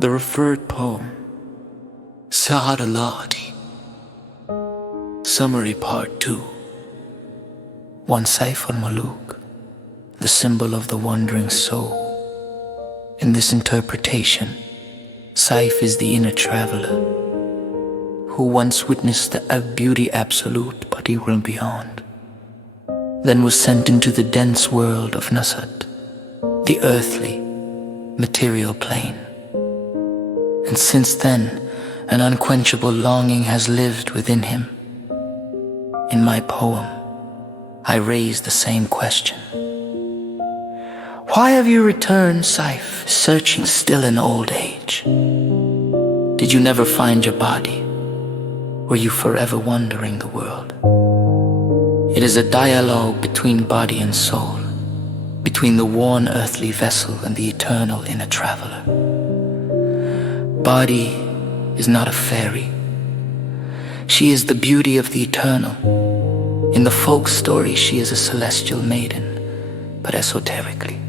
The referred poem, Sehra Nawardi. Summary Part 2. One Saif-ul-Malook, the symbol of the wandering soul. In this interpretation, Saif is the inner traveler, who once witnessed the beauty absolute but he will beyond, then was sent into the dense world of Nasut, the earthly, material plane. And since then, an unquenchable longing has lived within him. In my poem, I raise the same question. Why have you returned, Saif, searching still in old age? Did you never find your Badi? Were you forever wandering the world? It is a dialogue between body and soul, between the worn earthly vessel and the eternal inner traveler. Badie is not a fairy. She is the beauty of the eternal. In the folk story, she is a celestial maiden, but esoterically.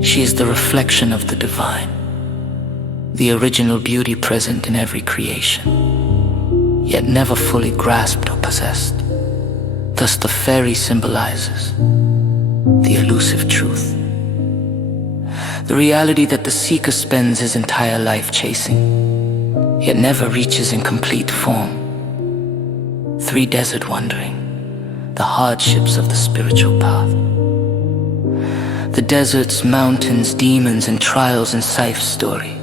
She is the reflection of the divine, the original beauty present in every creation, yet never fully grasped or possessed. Thus the fairy symbolizes the elusive truth, the reality that the seeker spends his entire life chasing, yet never reaches in complete form. 3 desert wandering, the hardships of the spiritual path. The deserts, mountains, demons, and trials in Saif's story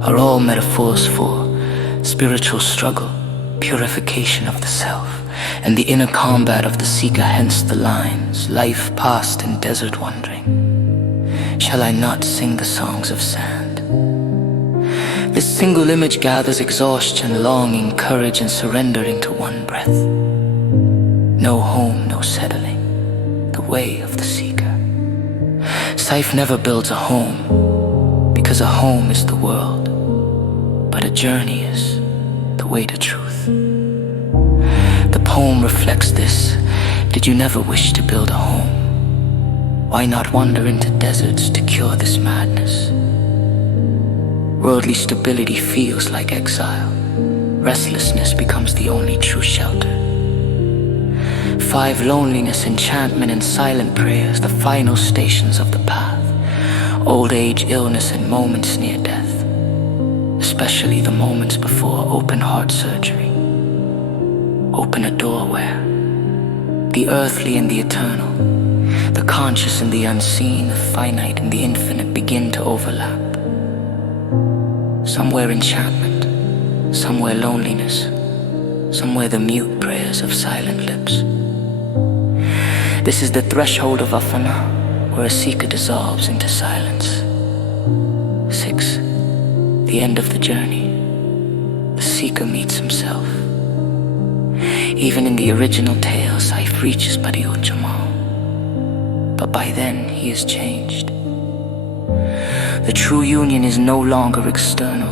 are all metaphors for spiritual struggle, purification of the self, and the inner combat of the seeker, hence the lines, life passed in desert wandering. Shall I not sing the songs of sand? This single image gathers exhaustion, longing, courage, and surrender into one breath. No home, no settling, the way of the seeker. Saif never builds a home, because a home is the world, but a journey is the way to truth. The poem reflects this. Did you never wish to build a home? Why not wander into deserts to cure this madness? Worldly stability feels like exile. Restlessness becomes the only true shelter. 5 loneliness, enchantment, and silent prayers, the final stations of the path. Old age, illness, and moments near death, especially the moments before open heart surgery. Open a door where the earthly and the eternal, the conscious and the unseen, the finite and the infinite begin to overlap. Somewhere enchantment, somewhere loneliness, somewhere the mute prayers of silent lips. This is the threshold of Afana, where a seeker dissolves into silence. 6. The end of the journey. The seeker meets himself. Even in the original tale, Saif reaches Badi ul-Jamal, but by then he is changed. The true union is no longer external.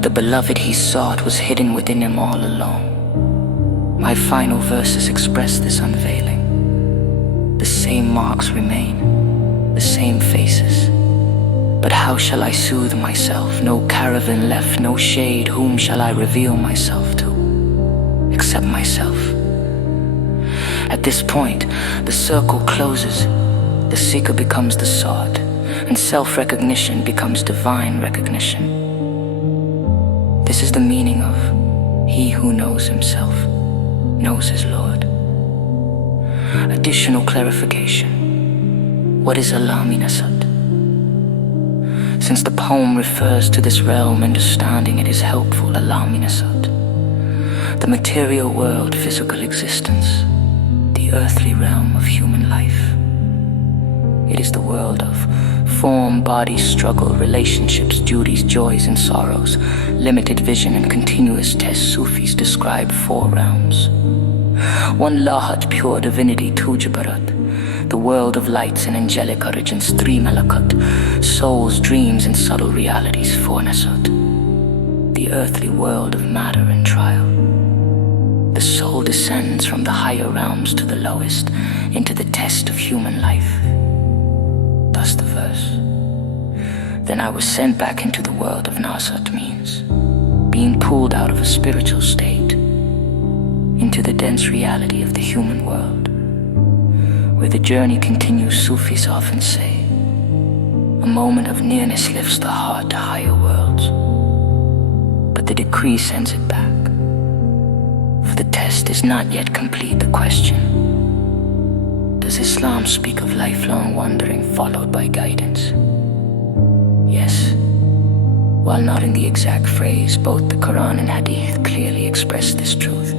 The beloved he sought was hidden within him all along. My final verses express this unveiling. The same marks remain, the same faces. But how shall I soothe myself? No caravan left, no shade. Whom shall I reveal myself to? Except myself. At this point, the circle closes. The seeker becomes the sought, and self-recognition becomes divine recognition. This is the meaning of he who knows himself knows his Lord. Additional clarification. What is Alami Nasut? Since the poem refers to this realm, understanding it is helpful. Alami Nasut, the material world, physical existence, the earthly realm of human life. It is the world of form, body, struggle, relationships, duties, joys, and sorrows, limited vision, and continuous test. Sufis describe 4 realms. 1 Lahat, pure divinity, 2 Jabarat, the world of lights and angelic origins, 3 Malakut, souls, dreams, and subtle realities, 4 Nasut, the earthly world of matter and trial. The soul descends from the higher realms to the lowest, into the test of human life. Thus the verse. Then I was sent back into the world of Nasut, means being pulled out of a spiritual state into the dense reality of the human world, where the journey continues. Sufis often say, a moment of nearness lifts the heart to higher worlds, but the decree sends it back. For the test is not yet complete. The question: does Islam speak of lifelong wandering followed by guidance? Yes. While not in the exact phrase, both the Quran and Hadith clearly express this truth.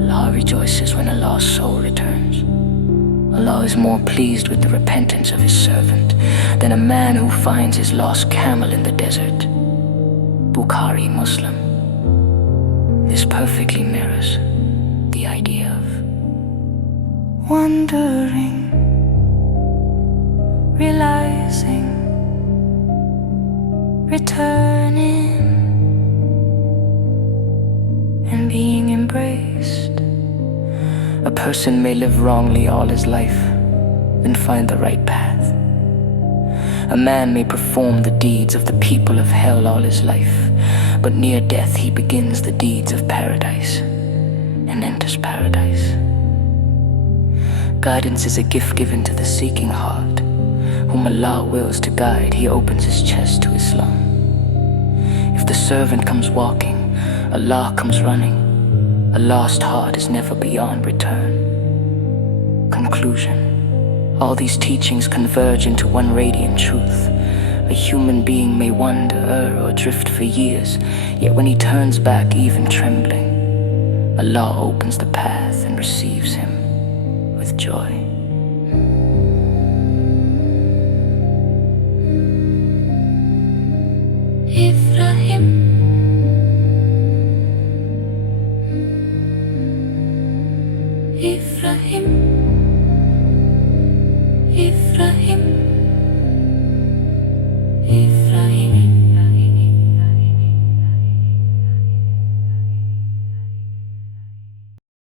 Allah rejoices when a lost soul returns. Allah is more pleased with the repentance of His servant than a man who finds his lost camel in the desert. Bukhari, Muslim. This perfectly mirrors the idea of wondering, realizing, returning, and being embraced. A person may live wrongly all his life, then find the right path. A man may perform the deeds of the people of hell all his life, but near death he begins the deeds of paradise and enters paradise. Guidance is a gift given to the seeking heart. Whom Allah wills to guide, He opens His chest to Islam. If the servant comes walking, Allah comes running. A lost heart is never beyond return. Conclusion: all these teachings converge into one radiant truth. A human being may wander, err, or drift for years, yet when he turns back, even trembling, Allah opens the path and receives him with joy. If